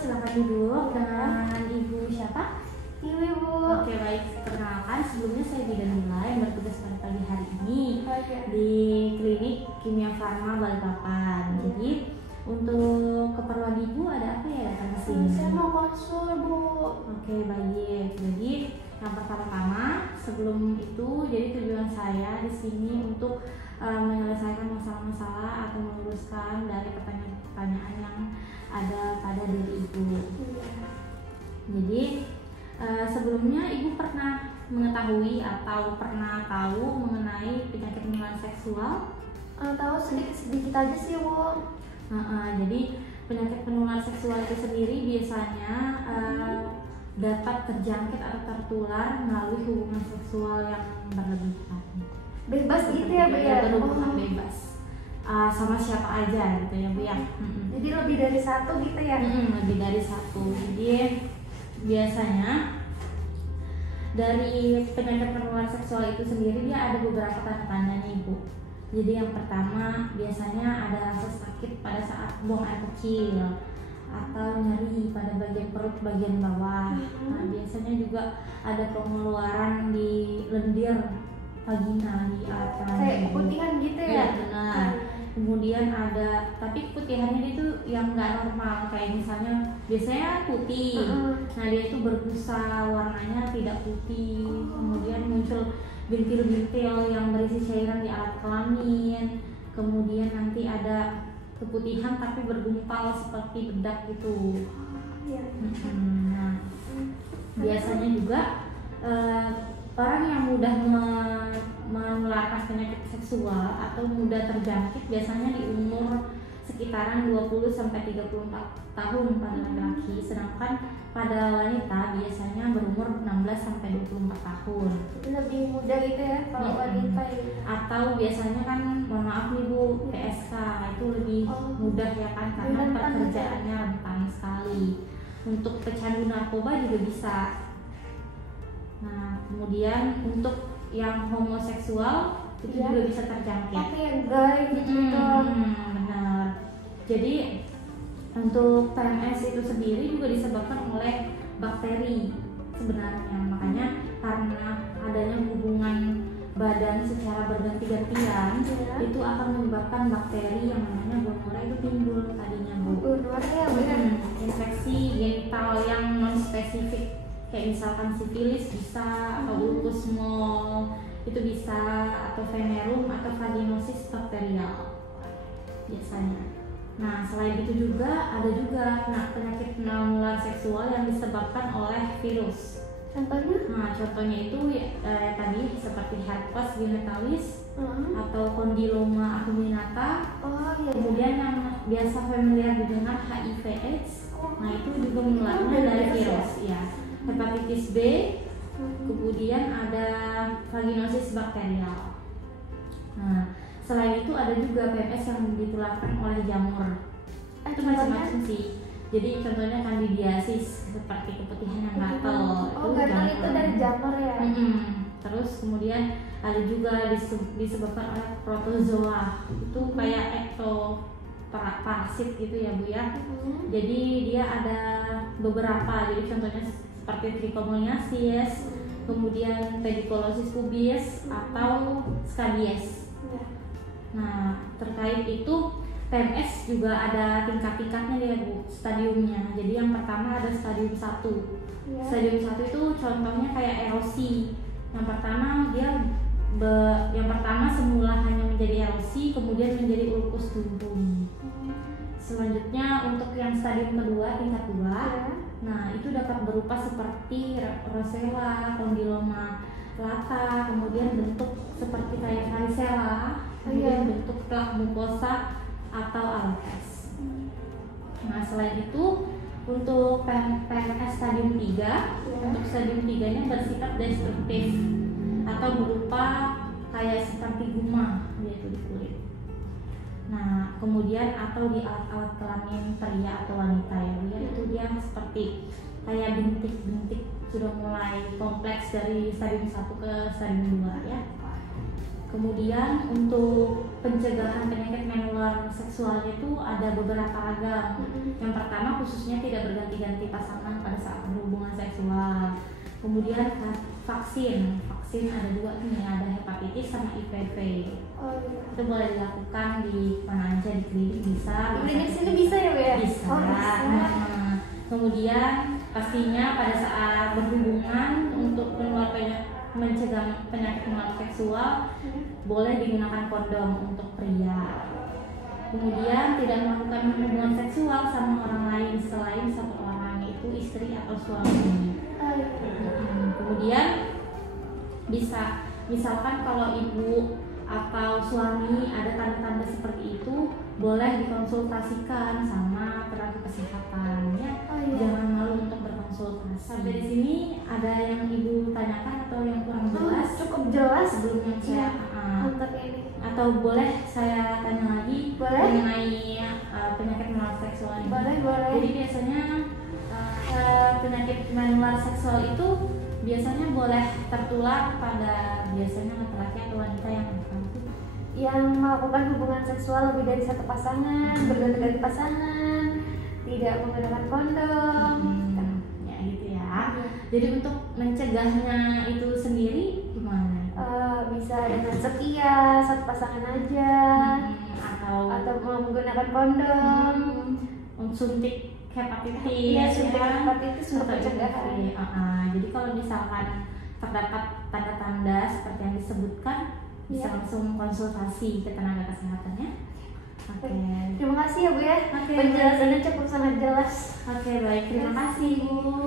silakan duduk. Dengan Ibu siapa? Ibu. Oke, baik. Perkenalkan, sebelumnya saya Bidan Mila yang bertugas pada pagi hari ini di Klinik Kimia Farma Balikpapan. Jadi untuk keperluan Ibu ada apa ya datang ke sini? Saya mau konsul, Bu. Oke, baik. Jadi yang pertama-tama sebelum itu, jadi tujuan saya di sini untuk menyelesaikan masalah-masalah atau meluruskan dari pertanyaan-pertanyaan yang ada pada diri Ibu. Jadi sebelumnya Ibu pernah mengetahui atau pernah tahu mengenai penyakit menular seksual? Tahu sedikit-sedikit aja sih, Bu. Jadi penyakit penular seksual itu sendiri biasanya dapat terjangkit atau tertular melalui hubungan seksual yang berlebihan. Bebas gitu ya, Bu ya? Berhubungan bebas sama siapa aja gitu ya, Bu ya. Jadi lebih dari satu gitu ya? Lebih dari satu. Jadi biasanya dari penyakit penular seksual itu sendiri dia ada beberapa tanda-tandanya, Ibu. Jadi yang pertama biasanya ada rasa sakit pada saat buang air kecil atau nyeri pada bagian perut bagian bawah. Nah, biasanya juga ada pengeluaran di lendir vagina di alat kelamin. Kayak keputihan gitu ya? Iya, benar. Kemudian ada, tapi keputihannya itu yang nggak normal, kayak misalnya biasanya putih, nah dia itu berbusa, warnanya tidak putih, kemudian muncul bintil-bintil yang berisi cairan di alat kelamin, kemudian nanti ada keputihan tapi bergumpal seperti bedak gitu. Nah, biasanya juga orang yang mudah menularkan penyakit seksual atau mudah terjangkit biasanya di umur sekitaran 20-34 tahun pada laki-laki, sedangkan pada wanita biasanya berumur 16-24 tahun. Lebih mudah gitu ya kalau wanita ya? Atau biasanya kan, mohon maaf nih Bu, PSK itu lebih mudah ya kan, karena pekerjaannya rentan sekali. Untuk pecandu narkoba juga bisa. Nah, kemudian untuk yang homoseksual itu juga bisa terjangkit. Oke, yang gay gitu. Benar. Jadi untuk PMS itu sendiri juga disebabkan oleh bakteri sebenarnya. Makanya karena adanya hubungan badan secara berganti-gantian itu akan menyebabkan bakteri yang namanya gonorrea itu timbul tadinya, Bu. Gonorrea benar. Infeksi genital yang non spesifik kayak misalkan sifilis bisa, atau ulcus mole itu bisa, atau venerum atau vaginosis bakterial biasanya. Nah, selain itu juga ada juga penyakit menular seksual yang disebabkan oleh virus. Contohnya? Nah, contohnya itu tadi seperti herpes genitalis atau kondiloma acuminata. Kemudian yang biasa familiar didengar HIV/AIDS. Nah, itu juga menularnya dari virus ya. Hepatitis B, kemudian ada vaginosis bakterial. Nah, selain itu ada juga PMS yang ditularkan oleh jamur. Itu macam-macam sih. Jadi contohnya candidiasis seperti keputihan yang gatal. Gatal itu dari jamur ya? Terus kemudian ada juga disebabkan oleh protozoa. Itu kayak parasit gitu ya, Bu ya. Jadi dia ada beberapa. Jadi contohnya seperti trichomoniasis, kemudian pediculosis pubis atau scabies. Nah, terkait itu PMS juga ada tingkat-tingkatnya ya, Bu, stadiumnya. Jadi yang pertama ada stadium 1. Stadium 1 itu contohnya kayak erosi. Yang pertama semula hanya menjadi erosi, kemudian menjadi ulkus tumbung. Selanjutnya untuk yang stadium kedua, tingkat 2, nah itu dapat berupa seperti rosella, kondiloma lata, kemudian bentuk seperti kayak varicella, kemudian bentuk plak mukosa atau alopecia. Nah, selain itu untuk PMS stadium 3, untuk stadium 3-nya bersifat destruktif atau berupa kayak seperti guma yaitu di kulit. Nah, kemudian atau di alat-alat kelamin pria atau wanita ya, itu dia seperti kayak bintik-bintik, sudah mulai kompleks dari stadium 1 ke stadium 2 ya. Kemudian untuk pencegahan penyakit menular seksualnya itu ada beberapa ragam. Yang pertama khususnya tidak berganti-ganti pasangan pada saat berhubungan seksual. Kemudian vaksin ada 2 nih, ada hepatitis sama IPV. Oh iya. Itu boleh dilakukan di mana aja, di klinik bisa. Di klinik sini bisa ya, Bu ya? Bisa. Oh, bisa. Kemudian pastinya pada saat berhubungan untuk mencegah penyakit menular seksual boleh digunakan kondom untuk pria. Kemudian tidak melakukan hubungan seksual sama orang lain selain satu orang, yaitu istri atau suami. Kemudian misalkan kalau ibu atau suami ada tanda-tanda seperti itu, boleh dikonsultasikan sama tenaga kesehatan ya. Jangan malu untuk berkonsultasi. Sampai di sini ada yang ibu tanyakan atau yang kurang jelas? Cukup jelas Sebelumnya saya untuk ini. atau boleh saya tanya lagi mengenai penyakit menular seksual ini? Boleh. Jadi biasanya penyakit menular seksual itu biasanya boleh tertular pada biasanya laki-laki atau wanita yang melakukan hubungan seksual lebih dari satu pasangan, berganti-ganti pasangan, tidak menggunakan kondom. Ya gitu ya. Jadi untuk mencegahnya itu sendiri gimana? Bisa dengan setia satu pasangan aja, atau menggunakan kondom, suntik hepatitis. Iya, suntik hepatitis untuk pencegahan. Jadi kalau misalkan terdapat tanda-tanda seperti yang disebutkan, bisa langsung konsultasi ke tenaga kesehatannya. Oke. Terima kasih ya Bu ya. Oke. Penjelasannya cukup sangat jelas. Oke, baik. Terima kasih Bu.